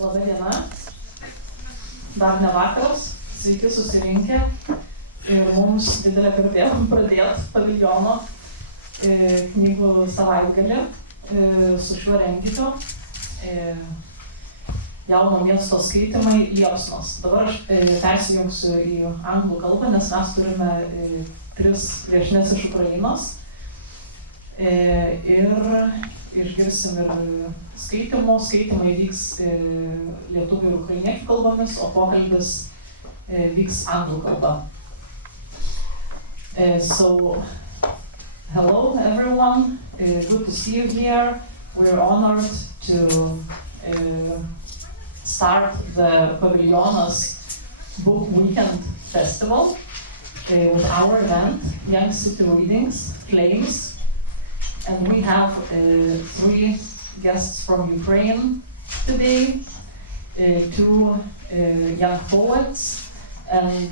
Labą dieną. Dar ne vakaras, sveiki susirinkę. Ir mums didelė garbė pradėti Paviljono knygų savaitgalį su šiuo renginiu. Jauno miesto skaitymai Liepsnos. Dabar aš persijungsiu į anglų kalbą, nes mes turime 3 viešnias iš Ukrainos. Ir išgirsim ir skaitimų. Skaitimai vyks lietuvių ir ukrainiečių kalbomis, o pokalbis vyks anglų kalba. So, hello everyone, good to see you here. We're honored to start the Paviljono's Book Weekend Festival with our event, Young City Readings, Flames. And we have 3 guests from Ukraine today, 2 young poets, and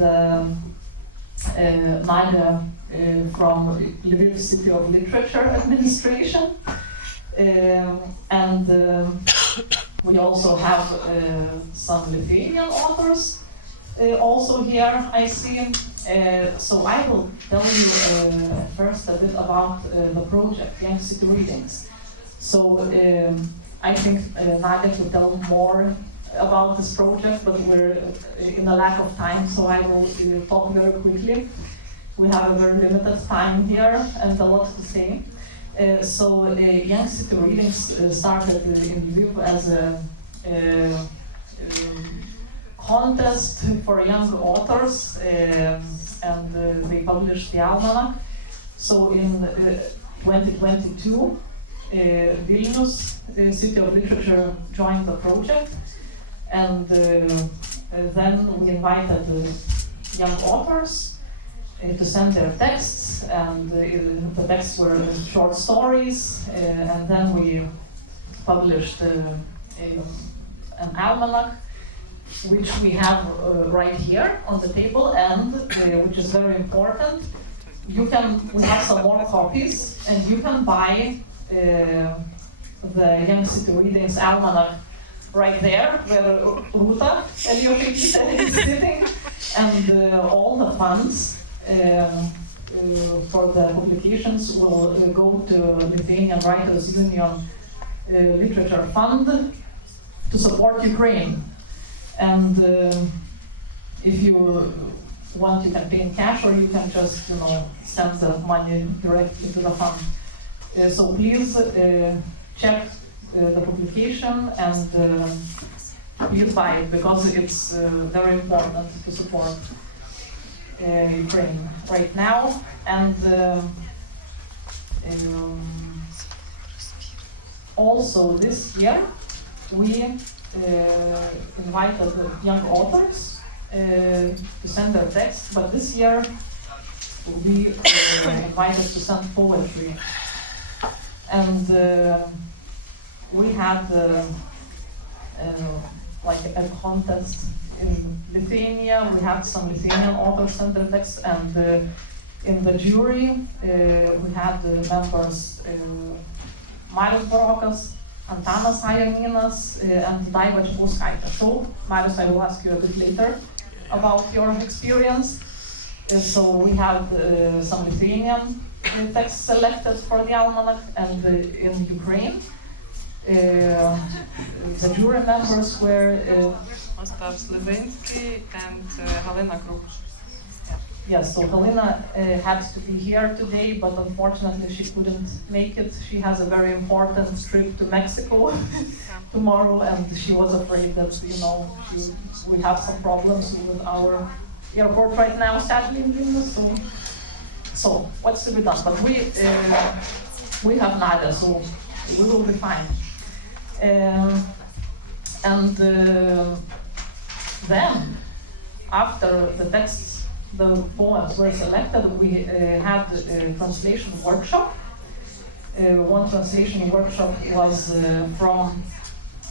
Nadia from Lviv City of Literature Administration. And we also have some Lithuanian authors also here, I see. So I will tell you first a bit about the project, Young City Readings. So I think Nadia could tell more about this project, but we're in a lack of time, so I will talk very quickly. We have a very limited time here and a lot to say. So Young City Readings started in Lviv as a contest for young authors, and they published the almanac. So in 2022, Vilnius City of Literature joined the project, and then we invited young authors to send their texts, and the texts were short stories, and then we published an almanac, which we have right here on the table, and which is very important. We have some more copies, and you can buy the Young City Readings almanac right there, where Ruta Eliošaitytė is sitting, and all the funds for the publications will go to Lithuanian Writers Union Literature Fund to support Ukraine. And if you want, you can pay in cash, or you can just, send the money directly to the fund. So please check the publication and please buy it, because it's very important to support Ukraine right now. And also this year we invited young authors to send their texts, but this year we invited to send poetry. And we had like a contest in Lithuania. We had some Lithuanian authors send their texts, and in the jury we had members Marius Burokas, Antanas Ajaminas, and Dalyvavo Kopūstaitė. So, Marius, I will ask you a bit later about your experience. So we have some Lithuanian texts selected for the almanac, and in Ukraine, the jury members were Ostav Slivinsky and Halina Kruk. Yes, so Halina had to be here today, but unfortunately she couldn't make it. She has a very important trip to Mexico tomorrow, and she was afraid that, we have some problems with our airport right now, sadly, in Vilnius. So what's to be done? But we have Nadia, so we will be fine. And then, after the texts, the poems were selected, we had a translation workshop. One translation workshop was from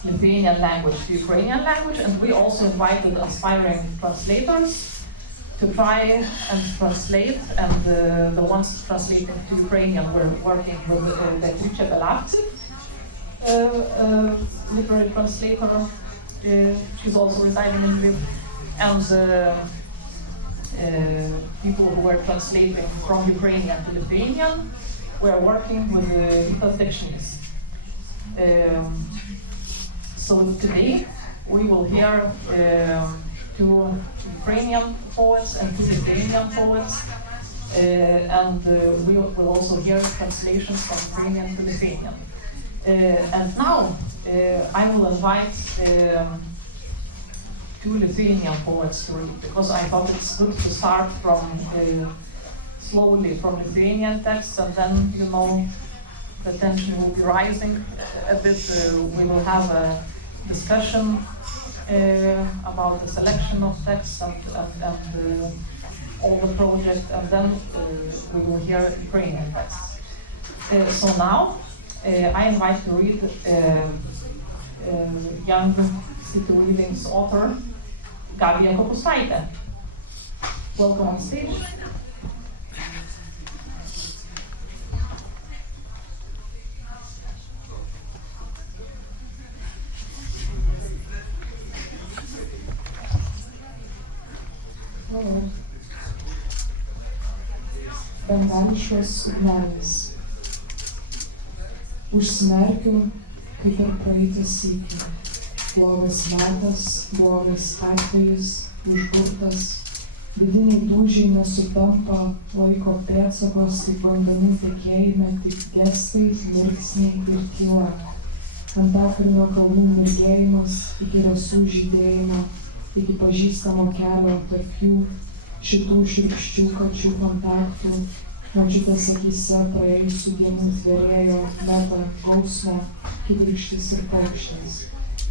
Lithuanian language to Ukrainian language, and we also invited aspiring translators to try and translate, and the ones translating to Ukrainian were working with the Jutčenko literary translator she's also residing in Lviv, and people who were translating from Ukrainian to Lithuanian were working with Vytas dictionaries. So today we will hear 2 Ukrainian poets and 2 Lithuanian poets, and we will also hear translations from Ukrainian to Lithuanian. And now I will invite 2 Lithuanian poets to read, because I thought it's good to start from slowly from Lithuanian texts, and then, you know, the tension will be rising a bit. We will have a discussion about the selection of texts and all the project, and then we will hear Ukrainian texts. So now I invite to read young city readings author Gabija Kopūstaitė. Welcome on stage. Bengališkos ugnelės. Užsimerkiu, kaip ir praeitą sykį. Blogas metas, blogas atvejis, užburtas. Vidiniai dūžiai nesutampa, laiko pėdsakos, kaip vandenų tekėjime, tik gestai, mirksniai ir tyla. Antakalnio kalnų mirgėjimas, iki rasų žydėjimo, iki pažįstamo kelio tarp jų, šitų šiurkščių kačių kontaktų, močiutės akyse praėjusių dienų tvėrėjo meta gausmo, kibirkštis ir paukštis.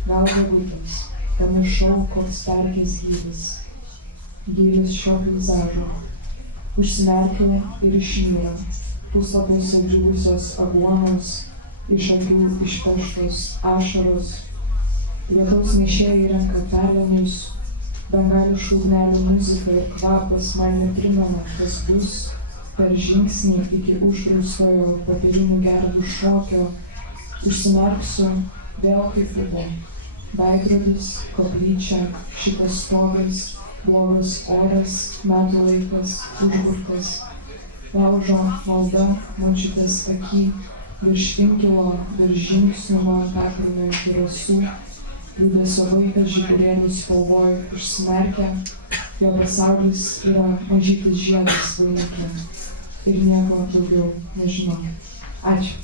Galva būtis, pamiršau, koks perkės gyvis. Gyvis šio peizažo. Užsimerkiau ir išnyra. Puslapiuose džiūvusios aguonos, iš akių išpeštos ašaros. Lietaus nešėjai renka pelenus. Bengališkų ugnelių muzika ir kvapas man neprimena, kas bus. Per žingsnį iki uždraustojo popierinių gervių šokio užsimerksiu vėl kaip buvo. Veidrodis, koplyčia, šitas stogas, blogas oras, metų laikas, užburtas. Laužo malda, močiutės aky, virš inkilo, virš žingsnių nuo Antakalnio iki rasų. Liūdesio vaikas žiburėlių spalvoj užsimerkia, jo pasaulis yra mažytis žiedas vainikė. Ir nieko daugiau nežinau. Ačiū.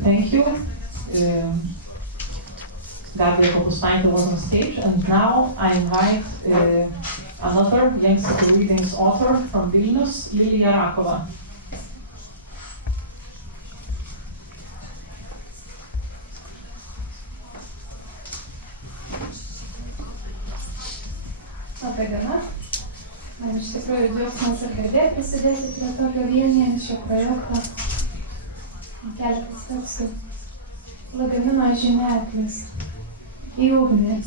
Thank you. Gabija Kopūstaitė was on stage, and now I invite another young city readings author from Vilnius, Lilija Rakova. Labą dieną. Man iš tikrųjų džiaugsmas ir garbė prisidėti prie tokio vienijančio projekto. Keletas tekstų. Lagamino žymeklis. Į ugnį.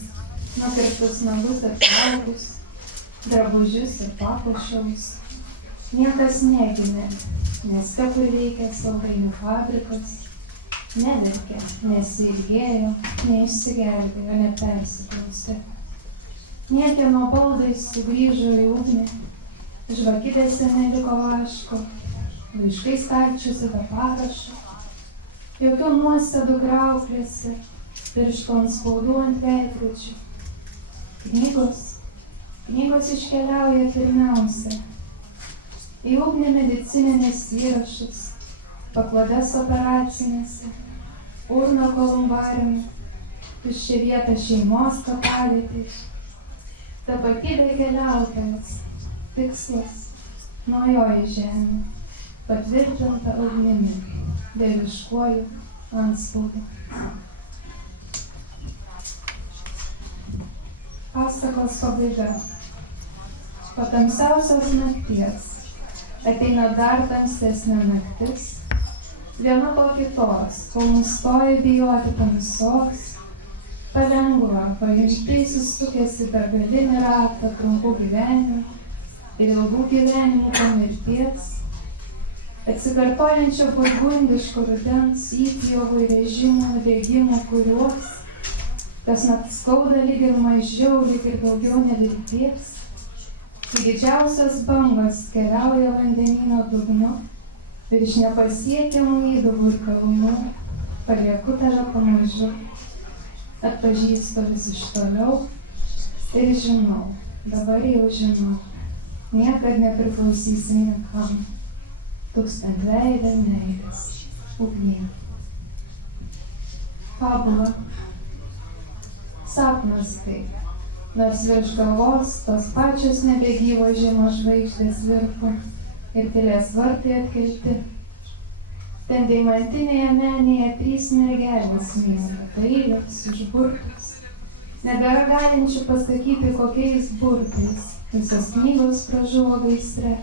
Nukirptus nagus ir plaukus. Drabužius ir papuošalus. Niekas negimė. Mieste, kur veikia saldainių fabrikas. Neverkė, nesiilgėjo, neišsigelbėjo, nepersiklaustė. Niekieno baldai sugrįžo į ugnį, žvakidėse neliko vaško, laiškai stalčiuose be parašo, jokių nuosėdų grauklėse, pirštų antspaudų ant veidrodžių. Knygos iškeliauja pirmiausia, į ugnį medicininės įrašus, paklodes operacinėse, urną kolumbariume, tuščia vieta šeimos kapavietėje. Tapatybė keliautojas, tikslas, naujoji žemė, patvirtinta ugnimi, dieviškuoju antspaudu. Pasakos pabaiga. Po tamsiausios nakties ateina dar tamsesnė naktis, viena po kitos, kol nustoji bijoti tamsos, palengva, paimtai sustukęs į begalinį ratą trumpų gyvenimų ir ilgų gyvenimų po mirties, atsikartojančio burgundiško rudens įpjovų ir režimų bėgimų, kuriuos, kas net skauda lyg ir mažiau, lyg ir daugiau nevilties, kai didžiausias bangos keliauja vandenyno dugnu, virš nepasiekiamų įdubų ir kalnų, palieku tave pamažu, atpažįstu vis iš toliau ir žinau, dabar jau žinau, niekad nepriklausysi niekam, tūkstantveidę meilės ugnie. Fabula. Sapnas tai, nors virš galvos tos pačios nebegyvos žiemos žvaigždės virpa ir tylės vartai atkelti. Ten deimantinėje menėje 3 mergelės miega, dailios, užburtos. Nebėra galinčių pasakyti, kokiais burtais, visos knygos pražuvo gaisre.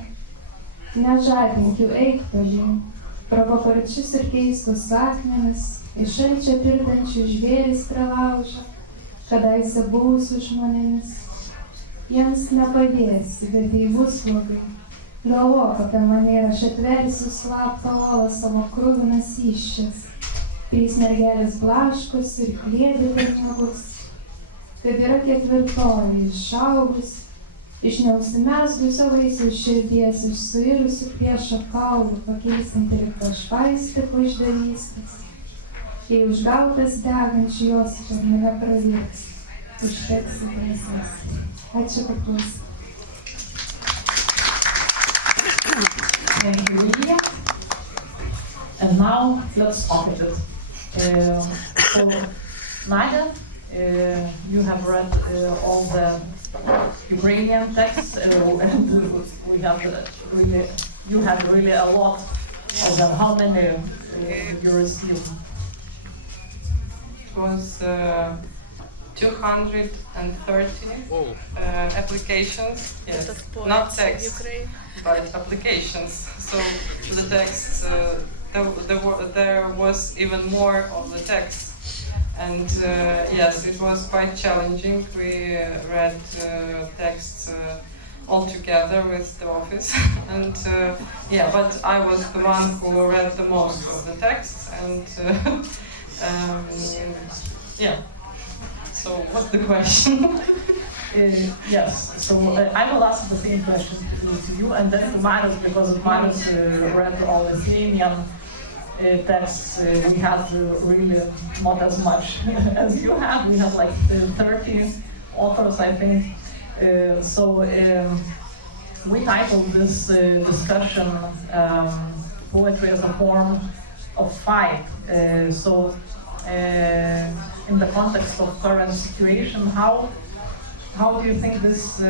Nežadink jų, eik tolyn, pro paparčius ir keistus akmenis, iš šalčio tirtančių žvėris pralauža, kadaise buvusių žmonėmis. Jiems nepadėsi, bet tai bus blogai. Galvok apie mane ir aš atversiu slaptą olą savo kruvinas įsčias. 3 mergelės blaškos ir kliedi per nagus. Kad yra 4 išaugus, iš neužsimezgusio vaisiaus širdies, iš suirusių priešo kaulų, pakeisinti ir pašvaisti po išdavystės. Jei užgautas degančių jos per mane pravyks, užteksi tiesos. Ačiū, kad klausėte. Thank you, Lilija. And now let's talk a bit. So, Nadia, you have read all the Ukrainian texts, and you have really a lot of them. How many you received? It was 230 applications, yes, not texts, but applications. So the texts, there was even more of the texts, and yes, it was quite challenging. We read texts all together with the office, and yeah, but I was the one who read the most of the texts, and yeah. So what's the question? Yes, so I will ask the same question to you, and then to Marius, because Marius read all the Lithuanian texts. We had really not as much as you have. We have like 30 authors, I think. So we titled this discussion "Poetry as a Form of Fight." In the context of current situation, how do you think this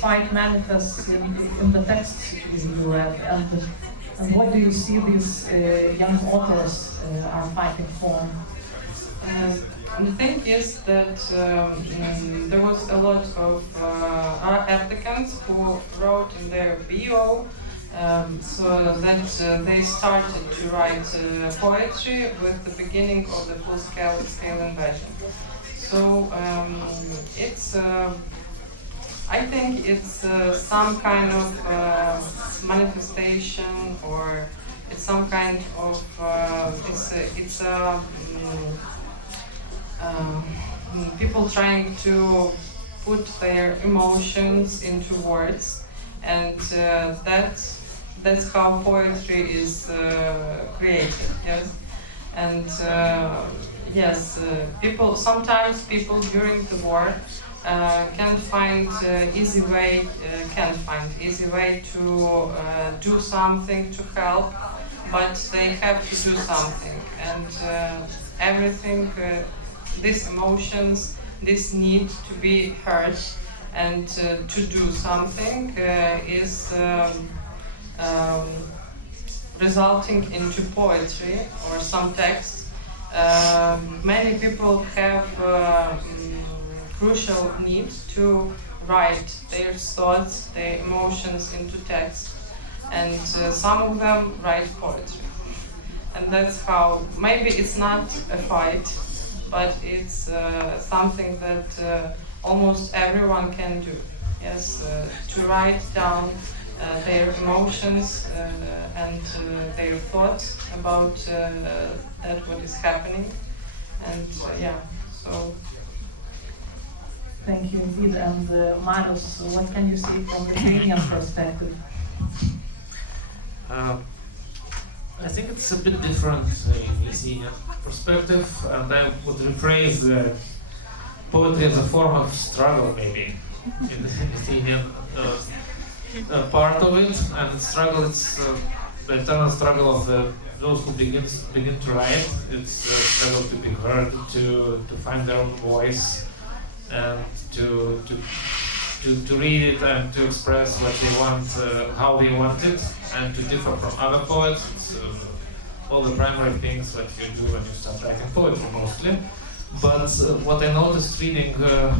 fight manifests in the texts you read, and what do you see these young authors are fighting for? The thing is that there was a lot of applicants who wrote in their bio so that they started to write poetry with the beginning of the full-scale invasion. So it's, I think it's some kind of manifestation, or it's some kind of, people trying to put their emotions into words, and that's how poetry is created, yes. And yes, sometimes people during the war can't find easy way to do something to help, but they have to do something, and everything, these emotions, this need to be heard and to do something is resulting into poetry or some text. Many people have crucial need to write their thoughts, their emotions into text, and some of them write poetry. And that's how, maybe it's not a fight, but it's something that almost everyone can do. Yes, to write down their emotions and their thoughts about that what is happening. And yeah, so. Thank you indeed. And Marius, what can you see from the Lithuanian perspective? I think it's a bit different in Lithuanian perspective, and I would rephrase the poetry as a form of struggle, maybe, in the Lithuanian part of it. And struggle, it's the eternal struggle of those who begin to write. It's a struggle to be heard, to find their own voice, and to read it and to express what they want, how they want it, and to differ from other poets. It's all the primary things that you do when you start writing poetry, mostly. But what I noticed reading the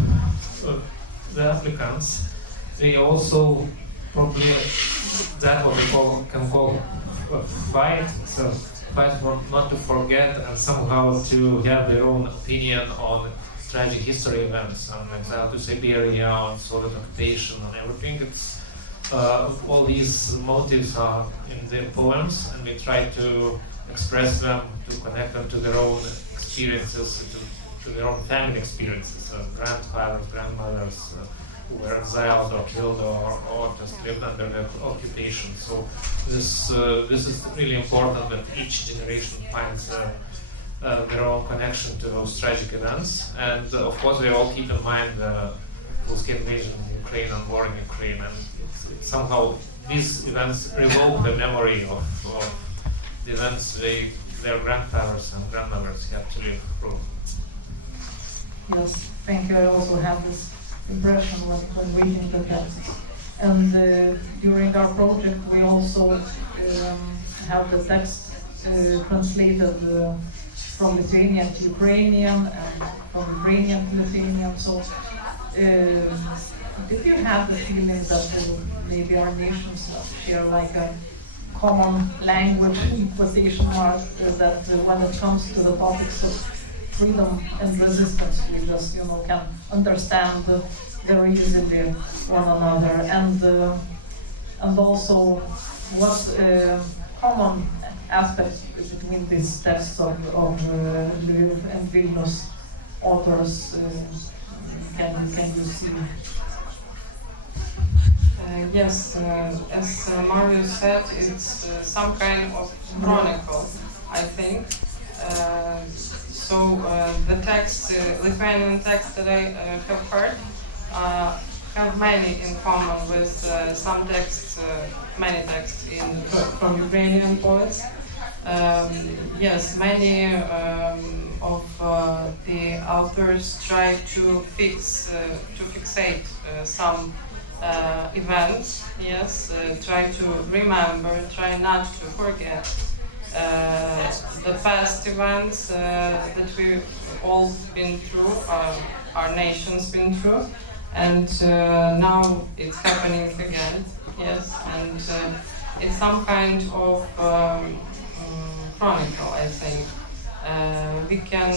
applicants, they also probably that what we can call fight. So fight for not to forget and somehow to have their own opinion on tragic history events, on exile to Siberia, on Soviet occupation, on everything. It's all these motives are in their poems, and we try to express them, to connect them to their own experiences, to their own family experiences, grandfathers, grandmothers who were exiled or killed or just lived under the occupation. So this is really important that each generation finds their own connection to those tragic events. And of course we all keep in mind the full-scale invasion in Ukraine and war in Ukraine, and it's somehow these events revoke the memory of the events their grandfathers and grandmothers had to live through. Yes, thank you. I also have this impression when reading the texts. And during our project we also have the text translated from Lithuanian to Ukrainian and from Ukrainian to Lithuanian. So did you have the feeling that maybe our nations share like a common language, in quotation marks, that when it comes to the topics of freedom and resistance, we just can understand very easily one another, and also what common aspects between these texts of Lviv and Vilnius authors can you see? Yes, as Marius said, it's some kind of chronicle, I think. So the text, Lithuanian text that I have heard, have many in common with some texts, many texts from Ukrainian poets. Yes, many of the authors try to fixate some events. Yes, try to remember, try not to forget the past events that we've all been through, our nation's been through, and now it's happening again. Yes, and it's some kind of chronicle, I think. We can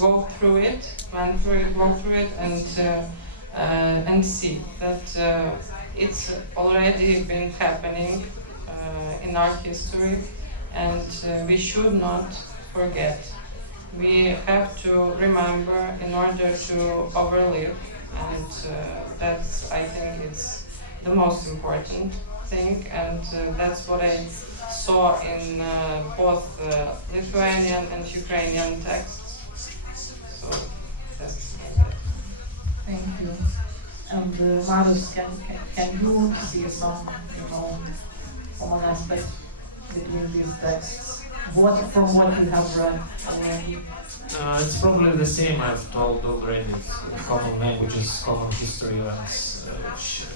go through it, and see that it's already been happening in our history, and we should not forget. We have to remember in order to overlive, and that's, I think, it's the most important thing, and that's what I saw in both Lithuanian and Ukrainian texts. So that's it. Thank you. And Marius, can you see some common aspect between these texts? From what you have read already? It's probably the same I've told already. It's common languages, common history events, which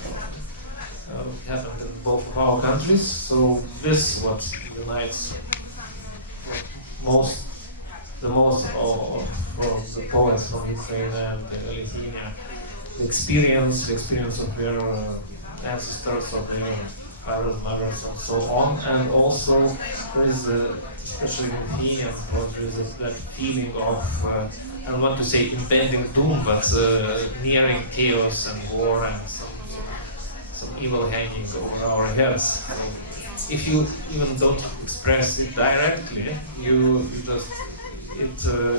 happened in both of our countries. So this is what unites the most of the poets from Ukraine and Lithuania. The experience of their ancestors, of their fathers, mothers, and so on. And also there is, especially in Lithuanian poetry, that feeling of, I don't want to say impending doom, but nearing chaos and war and some evil hanging over our heads. So if you even don't express it directly, it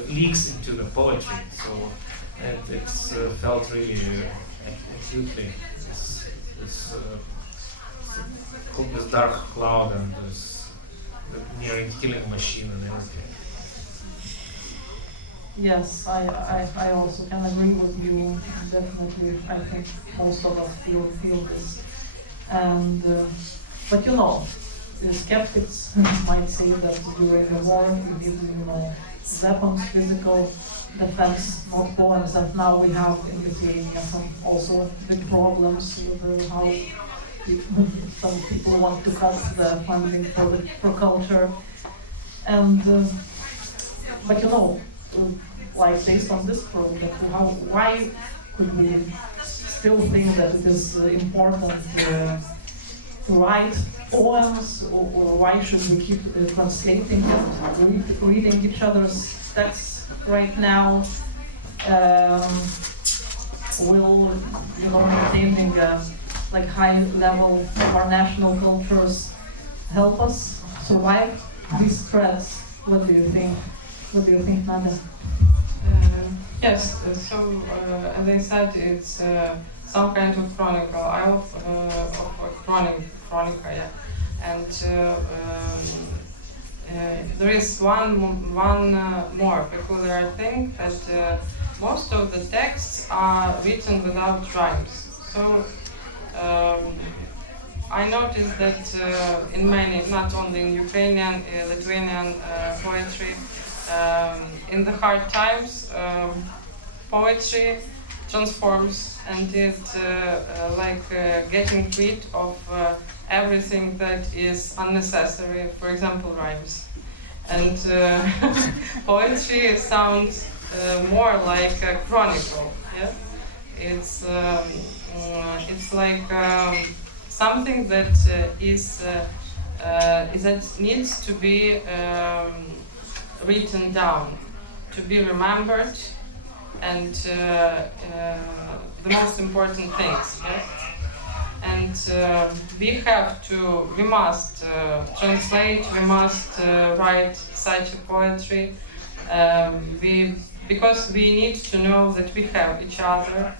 leaks into the poetry. So it's felt really acutely. This dark cloud and this nearing killing machine and everything. Yes, I also can agree with you. Definitely, I think most of us feel this. And but you know, the skeptics might say that during the war we did, weapons, physical defense, not poems. And now we have in Lithuania some also big problems with how some people want to cut the funding for culture. And but like based on this project, why could we still think that it is important to write poems, or why should we keep translating and reading each other's texts right now? Will maintaining like high level of our national cultures help us survive these threats? What do you think? What do you think, Nadia? Yes, so as I said, it's some kind of chronicle. Chronica, yeah. And there is one more peculiar thing, that most of the texts are written without rhymes. So I noticed that in many, not only in Ukrainian, Lithuanian poetry, in the hard times, poetry transforms and it's getting rid of everything that is unnecessary, for example, rhymes. And poetry sounds more like a chronicle. Yeah? It's like something that that needs to be written down, to be remembered, and the most important things. Yes? And we must translate, we must write such a poetry, because we need to know that we have each other.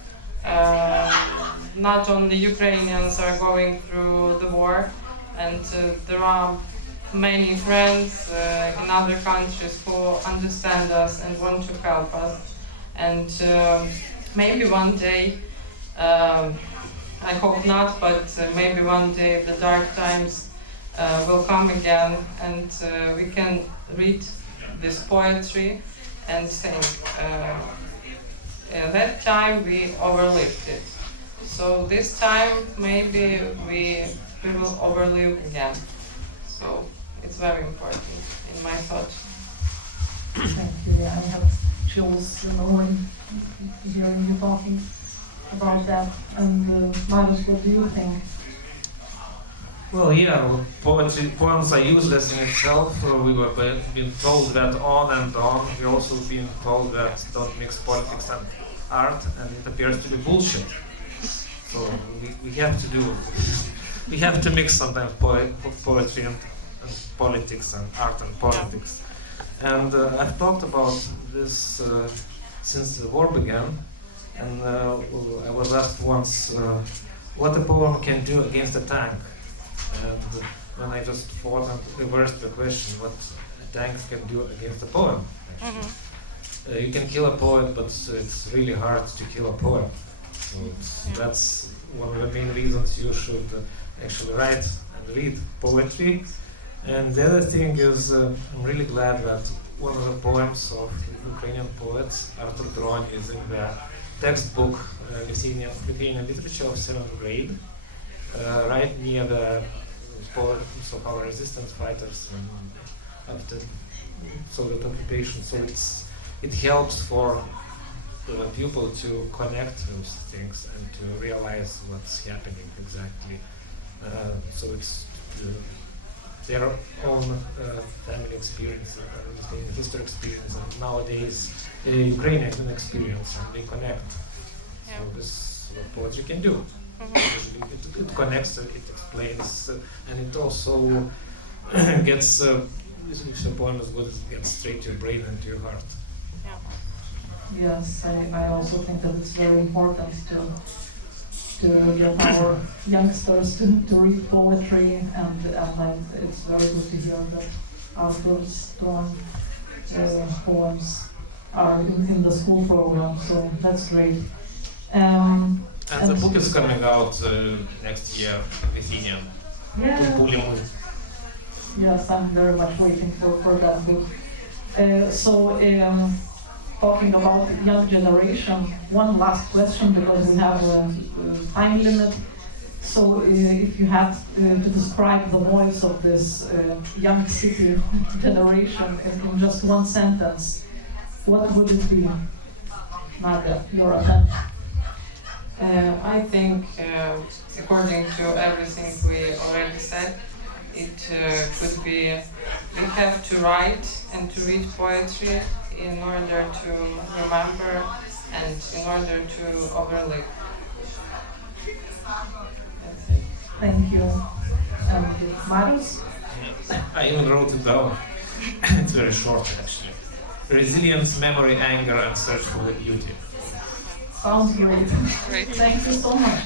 Not only Ukrainians are going through the war, and there are many friends in other countries who understand us and want to help us. And maybe one day, I hope not, but maybe one day the dark times will come again, and we can read this poetry and think, at that time we overlived it. So this time maybe we will overlive again. So it's very important in my thought. Thank you. Yeah, I have chills when hearing you talking about that. And Marius, what do you think? Well, yeah, poems are useless in itself. We were being told that on and on. We're also being told that don't mix politics and art, and it appears to be bullshit. So we have to mix sometimes poetry and politics, and art and politics. And I've talked about this since the war began, and I was asked once what a poem can do against a tank. And when I just thought and reversed the question, what a tank can do against a poem. You can kill a poet, but it's really hard to kill a poem. So that's one of the main reasons you should actually write and read poetry. And the other thing is, I'm really glad that one of the poems of the Ukrainian poets, Artur Dron, is in the textbook Lithuanian literature of 7th grade, right near the poems of our resistance fighters and after Soviet occupation. So it helps for the pupil to connect those things and to realize what's happening exactly. So it's their own family experience, history experience, and nowadays Ukrainian experience, and they connect. So this is what poetry can do. It connects, it explains, and it also gets, if the poem is good, it gets straight to your brain and to your heart. Yes, I also think that it's very important to get our youngsters to read poetry, and it's very good to hear that authors drawn poems are in the school program, so that's great. And the book is coming out next year, Lithuanian. Yeah. Yes, I'm very much waiting for that book. Talking about young generation, one last question because we have a time limit. So if you had to describe the voice of this young city generation in just one sentence, what would it be? Nadia, your attempt. I think, according to everything we already said, it could be we have to write and to read poetry in order to remember and in order to overlive. That's it. Thank you. And Marius? I even wrote it down. It's very short, actually. Resilience, memory, anger, and search for the beauty. Sounds great. Thank you so much.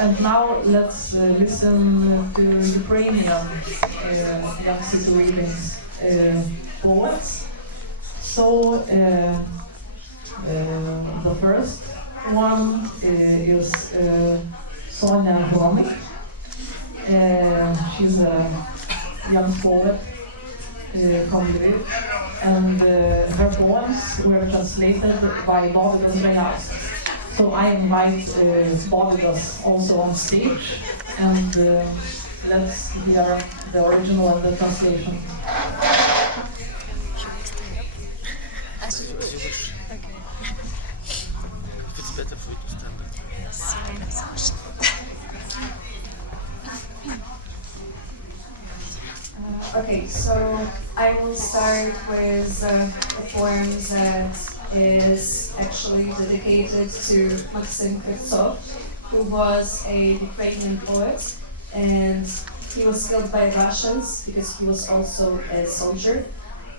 And now let's listen to Ukrainian young city readings poets. So the first one is Sofija Hromyk. She's a young poet from Lviv, and her poems were translated by Dovydas Grajauskas. So I invite Dovydas also on stage, and let's hear the original and the translation. It's better for you to stand up. Yes. Okay, so I will start with a poem that is actually dedicated to Maxim Kravtsov, who was a Ukrainian poet, and he was killed by Russians because he was also a soldier.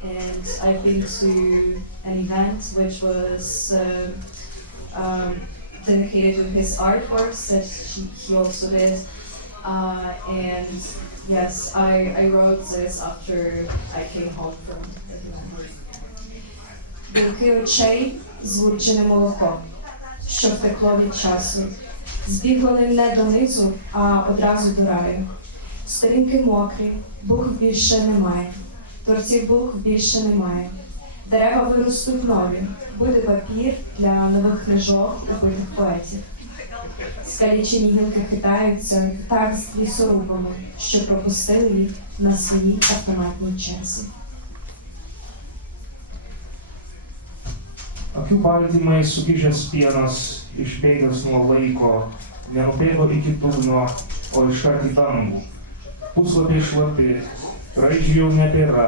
And I've been to an event which was dedicated to his artworks that he also did. And yes, I wrote this after I came home from the event. Білки очей згурчене молоко, що втекло від часу. Збігло не донизу, а одразу до раю. Сторінки мокрі, букв більше немає. Творців букв більше немає. Дерева виростуть нові, буде папір для нових книжок убитих поетів. Скалічені гілки хитаються так з лісорубами, що пропустили їх на своїй автоматній черзі. Akių baltymai sukišęs pienas, išbėgęs nuo laiko, nenubėgo iki dugno, o iškart į dangų. Puslapiai šlapi, raidžių jau nebėra,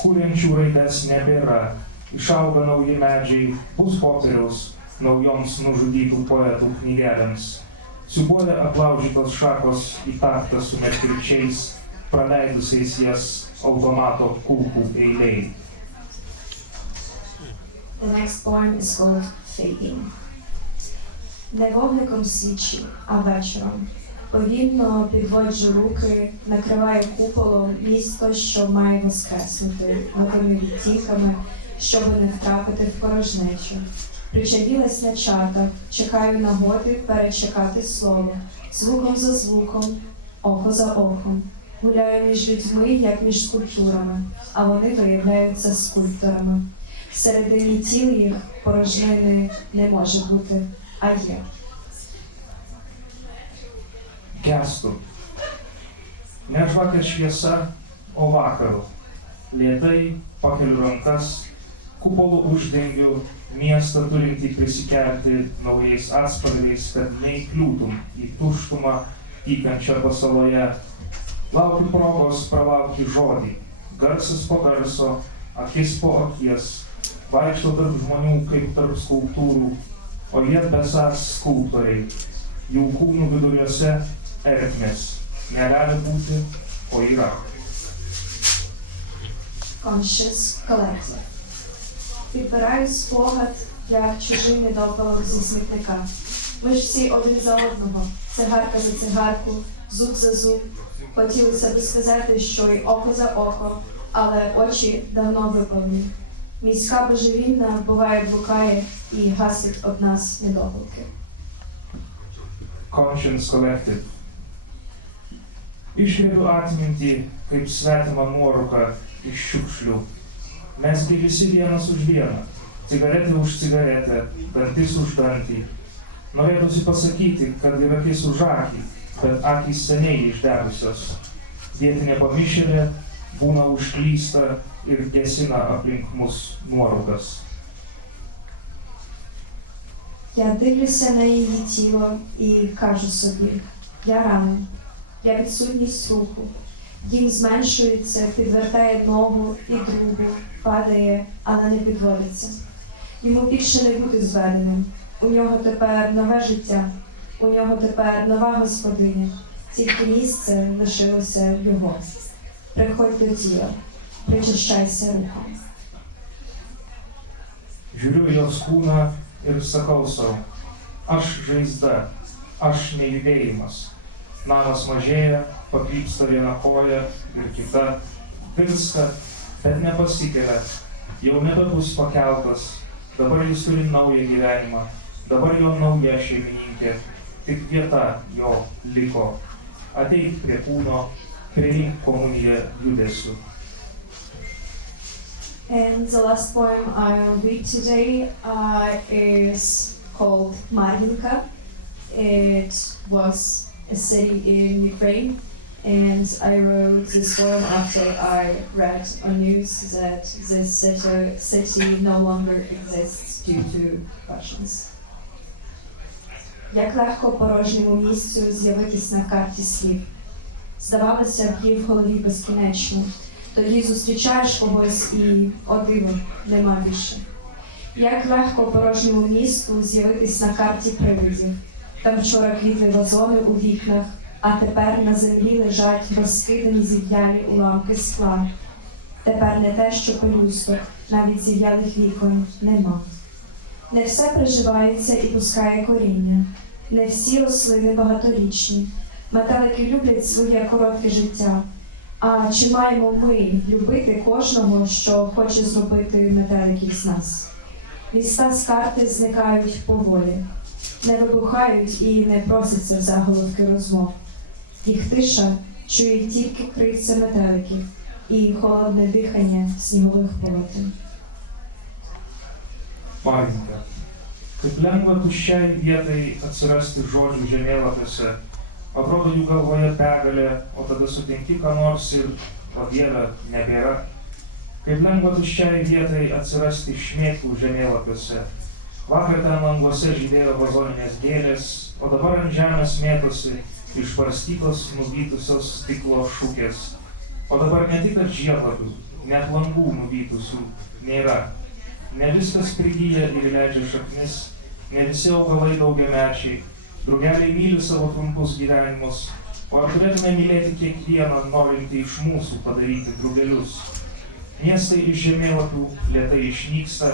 kuriančių raides nebėra, išauga nauji medžiai, bus popieriaus naujoms nužudytų poetų knygelėms. Siūbuoja aplaužytos šakos į taktą su medkirčiais, praleidusiais jas automato kulkų eilėj. The next poem is called Fading. Не вогником свічі, а вечором. Повільно підводжу руки, накриваю куполом місто, що має воскреснути, новими відтінками, щоби не втрапити в порожнечу. Причаїлась на чатах, чекаю нагоди перечекати слово, звуком за звуком, око за оком. Гуляю між людьми, як між скульптурами, а вони виявляються скульпторами. Всередині тіл їх порожнини не може бути, а є. Gęstu. Ne žvakar šviesa, o vakaru. Lėtai pakeliu rankas, kupolų uždengiu, miestą turintį prisikelti naujais atspalviais, kad neįkliūtum į tuštumą tykančią pasaloje. Laukiu progos pralaukti žodį, garsas po garso, akis po akies. Vaikšto tarp žmonių kaip tarp skulptūrų, o jie besąs skulptoriai. jų kūnų viduriuose ertmės. Negali būti, o yra. Conscious collective. Підбираю спогад, як чужий недопалок зі смітника. Ми ж всі один за одного, цигарка за цигарку, зуб за зуб. Хотілося б сказати, що й око за око, але очі давно випали. Міська божевільна буває блукає і гасить об нас недопалки. Conscience collective. Iškreipiu atmintį, kaip svetimą nuorūką iš šiukšlių. Mes gi visi vienas už vieną, cigaretė už cigaretę, dantis už dantį. Norėtųsi pasakyti, kad ir akis už akį, bet akys seniai išdegusios. Vietinė pamišėlė būna užklysta ir gesina aplink mus nuorūkas. Я дивлюся на її тіло і кажу собі, я рана, я відсутність руху. Дім зменшується, підвертає ногу і другу, падає, але не підводиться. Йому більше не бути зведеним. У нього тепер нове життя, у нього тепер нова господиня. Тільки місце лишилося його. Приходь до тіла, причащайся рухом. Žiūriu jos kūną ir sakau sau, aš žaizda, aš nejudėjimas. Namas mažėja, pakrypsta viena koja ir kita, virsta, bet nepasikelia, jau nebebus pakeltas, dabar jis turi naują gyvenimą, dabar jo nauja šeimininkė, tik vieta jo liko. Ateik prie kūno, priimk komuniją judesiu. And the last poem I'll read today is called Marinka. It was a city in Ukraine, and I wrote this poem after I read on news that this city no longer exists due to Russians. Як легко порожньому місцю з'явитись на карті слів. Здавалося б, їй в голові безкінечно. Тоді зустрічаєш когось і, о диво, нема більше. Як легко порожньому місту з'явитись на карті привидів. Там вчора квітли вазони у вікнах, а тепер на землі лежать розкидані зів'ялі уламки скла. Тепер не те, що пелюсток, навіть зів'ялих вікон нема. Не все приживається і пускає коріння. Не всі рослини багаторічні. Метелики люблять своє коротке життя. А чи маємо ми любити кожного, що хоче зробити метеликів з нас? Міста з карти зникають поволі, не вибухають і не просяться в заголовки розмов. Їх тиша чує тільки крильця метеликів і холодне дихання снігових полотен. Marinka. Kaip lengva tuščiai vietai atsirasti žodžių žemėlapiuose. Atrodo jų galvoje begalė, o tada sutinki ką nors ir, o Dieve, nebėra. Kaip lengva tuščiai vietai atsirasti šmėklų žemėlapiuose. Vakar ten languose žydėjo vazoninės gėlės, o dabar ant žemės mėtosi išbarstytos, nuvytusios stiklo šukės. O dabar ne tik žiedlapių, net langų nuvytusių nėra. Ne viskas prigyja ir leidžia šaknis, ne visi augalai daugiamečiai, drugeliai myli savo trumpus gyvenimus, o ar turėtume mylėti kiekvieną norintį iš mūsų padaryti drugelius? Miestai iš žemėlapių lėtai išnyksta,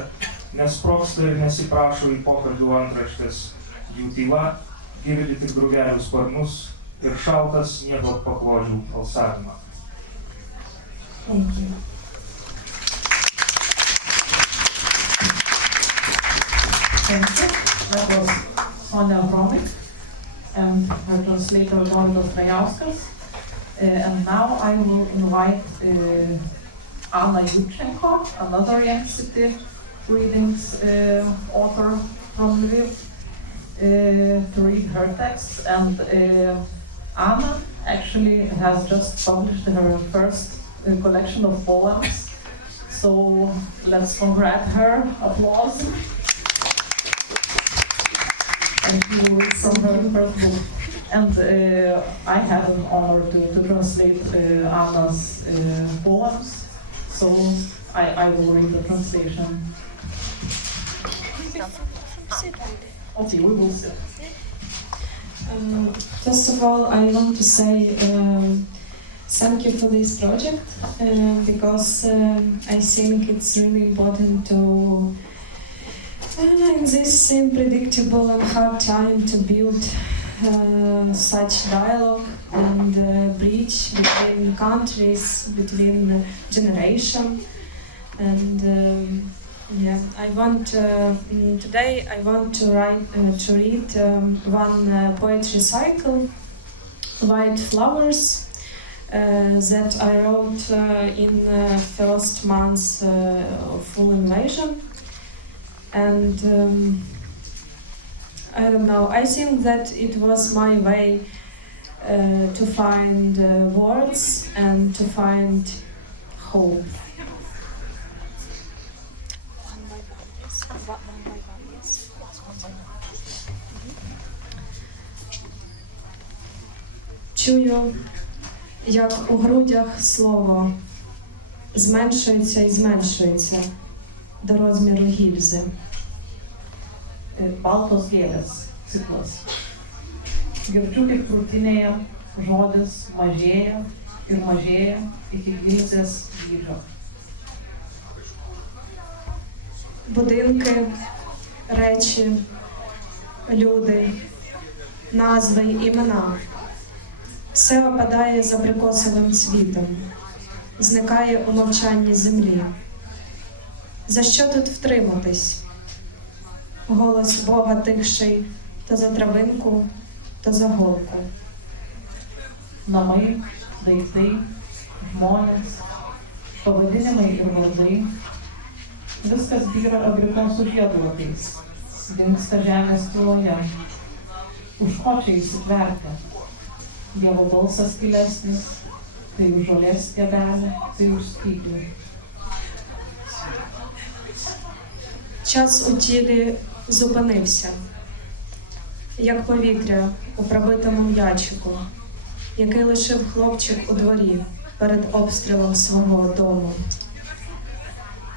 nesprogsta ir nesiprašo į pokalbių antraštės. Jų tyla girdi tik drugelių sparnus ir šaltas sniego paklodžių alsavimą. Thank you. Thank you. That was Nadia Brylinska and her translator Dovydas Grajauskas. And now I will invite Jutčenko, another young city readings author from Lviv, to read her text. And Anna actually has just published her first collection of poems. So let's congratulate her. Applause. And she will read from her first book. And I had an honor to translate Anna's poems, so I will read the translation. Okay, we will sit. First of all, I want to say thank you for this project because I think it's really important to, in this unpredictable and hard time, to build such dialogue and bridge between countries, between generations. And yeah, I want today I want to read one poetry cycle, White Flowers, that I wrote in first month of full invasion. And I don't know, I think that it was my way to find words and to find hope. Чую, як у грудях слово зменшується і зменшується до розміру гільзи. Baltos gėlės ciklas. Girdžiu, kaip krūtinėje žodis mažėja ir mažėja iki gilzės dydžio. Будинки, речі, люди, назви, імена. Все опадає за абрикосовим цвітом, зникає у мовчанні землі. За що тут втриматись? Голос Бога тихший то за травинку, то за голку. Namai, daiktai, žmonės, pavadinimai ir vardai. Viskas byra abrikosų žieduotais, dingsta žemės tyloje. Už ko čia įsitverti? Dievo balsas tylesnis, tai už žolės stiebelį, tai už spyglių. Час у тілі зупинився, як повітря у пробитому м'ячику, який лишив хлопчик у дворі перед обстрілом свого дому.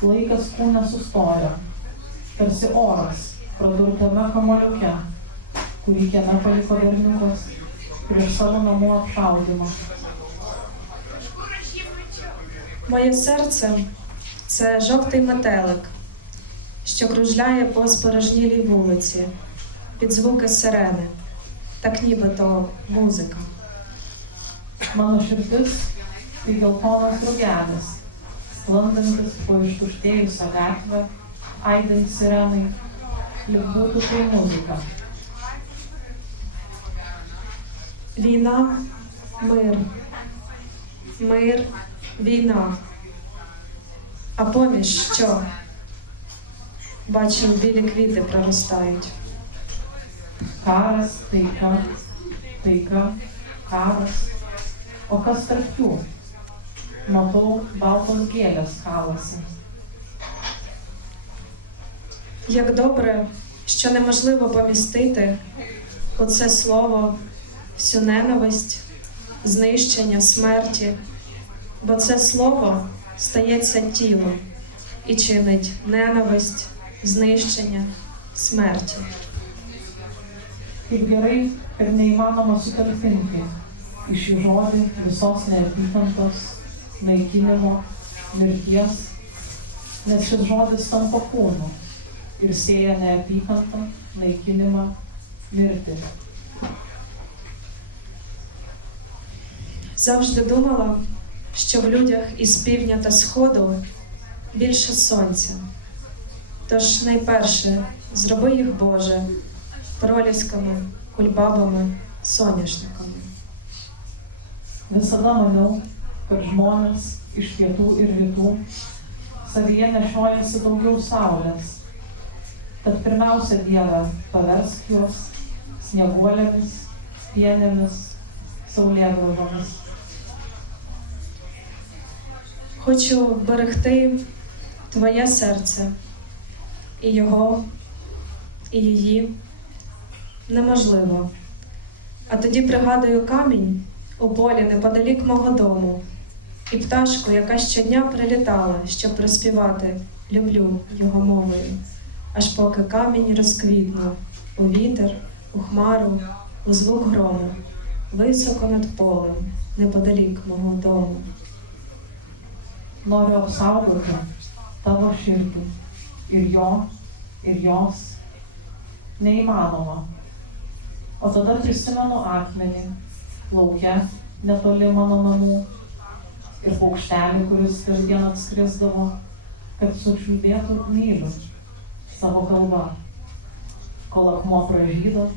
Laikas kūne sustojo, tarsi oras pradurtame kamuoliuke, kurį kieme paliko berniukas prieš savo namų apšaudymą. Моє серце – це жовтий метелик, що кружляє по спорожнілій вулиці, під звуки сирени, так нібито музика. Mano širdis tai geltonas rugelis, sklandantis po ištuštėjusią gatvę, aidint sirenai, lyg būtų tai muzika. Війна, мир. Мир, війна. А поміж що? Бачу, білі квіти проростають. Karas, taika, taika, karas. O kas tarp jų? Matau, baltos gėlės kalasi. Як добре, що неможливо помістити у це слово всю ненависть, знищення, смерті, бо це слово стається тілом і чинить ненависть, знищення, смерті. Kaip gerai, kad neįmanoma sutalpinti iš jų žodį visos neapykantos, naikinimo, mirties, nes šis žodis tampa kūnu ir sėja neapykantą, naikinimą, mirtį. Завжди думала, що в людях із півдня та сходу більше сонця. Тож найперше зроби їх, Боже, пролісками, кульбабами, соняшниками. Visada maniau, kad žmonės iš pietų ir rytų savyje nešiojasi daugiau saulės. Tad pirmiausia, Dieve, paversk juos snieguolėmis, pienėmis, saulėgrąžomis. Хочу вберегти Твоє серце, і його, і її неможливо. А тоді пригадую камінь у полі неподалік мого дому і пташку, яка щодня прилітала, щоб проспівати «Люблю» його мовою, аж поки камінь розквітнув у вітер, у хмару, у звук грому, високо над полем, неподалік мого дому. Noriu apsaugoti tavo širdį ir jo, ir jos neįmanoma. O tada prisimenu akmenį lauke netoli mano namų ir paukštelį, kuris kasdien atskrisdavo, kad sučiulbėtų myliu savo kalba, kol akmuo pražydo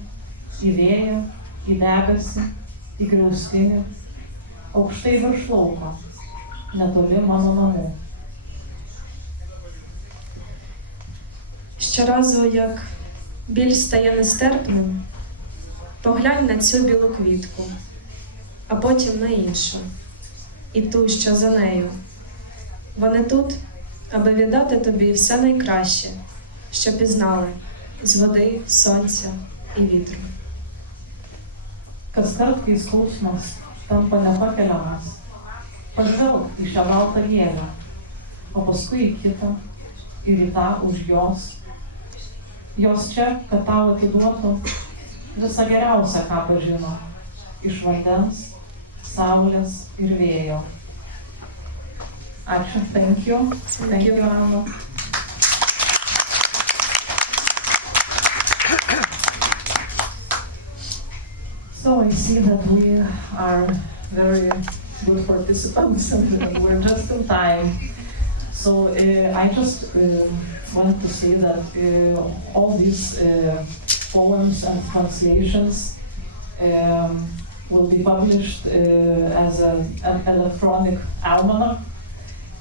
į vėją, į debesį, į griaustinį, aukštai virš lauko, netoli mano namų. Щоразу, як біль стає нестерпним, поглянь на цю білу квітку, а потім на іншу, і ту, що за нею. Вони тут, аби віддати тобі все найкраще, що пізнали з води, сонця і вітру. Kaskart, kai skausmas tampa nepakeliamas, pažvelk į šią baltą gėlę, o paskui į kitą ir į tą už jos. Jos čia, kad tau atiduotų visą geriausią, ką pažino, iš vandens, saulės ir vėjo. Ačiū, thank you. Thank you, Jauno. So I see that we are very good participants and we're just in time. So I just want to say that all these poems and translations will be published as an electronic almanac,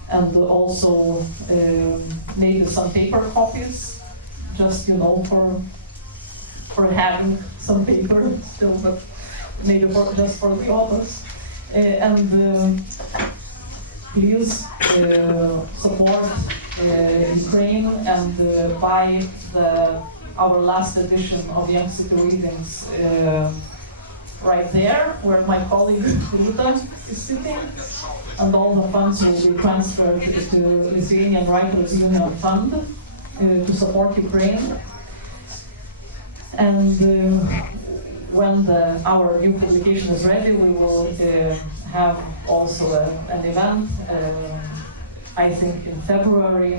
and also maybe some paper copies, just for having some paper still, but maybe just for the authors. And please support Ukraine and buy our last edition of Young City Readings right there, where my colleague Rita is sitting, and all the funds will be transferred to Lithuanian Writers Union Fund to support Ukraine. And when our new publication is ready, we will have also an event, I think in February,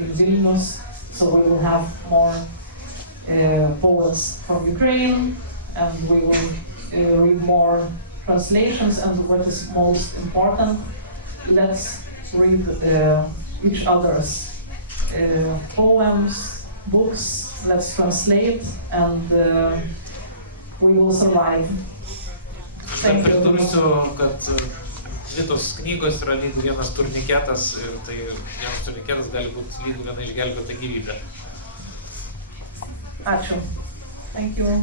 in Vilnius. So we will have more poets from Ukraine, and we will read more translations. And what is most important, let's read each other's poems, books. Let's translate, and we will survive. Thank you. Pridursiu, kad šitos knygos yra lyg vienas turniketas, ir tai vienas turniketas gali būti lyg viena išgelbėta gyvybė. Ačiū. Thank you.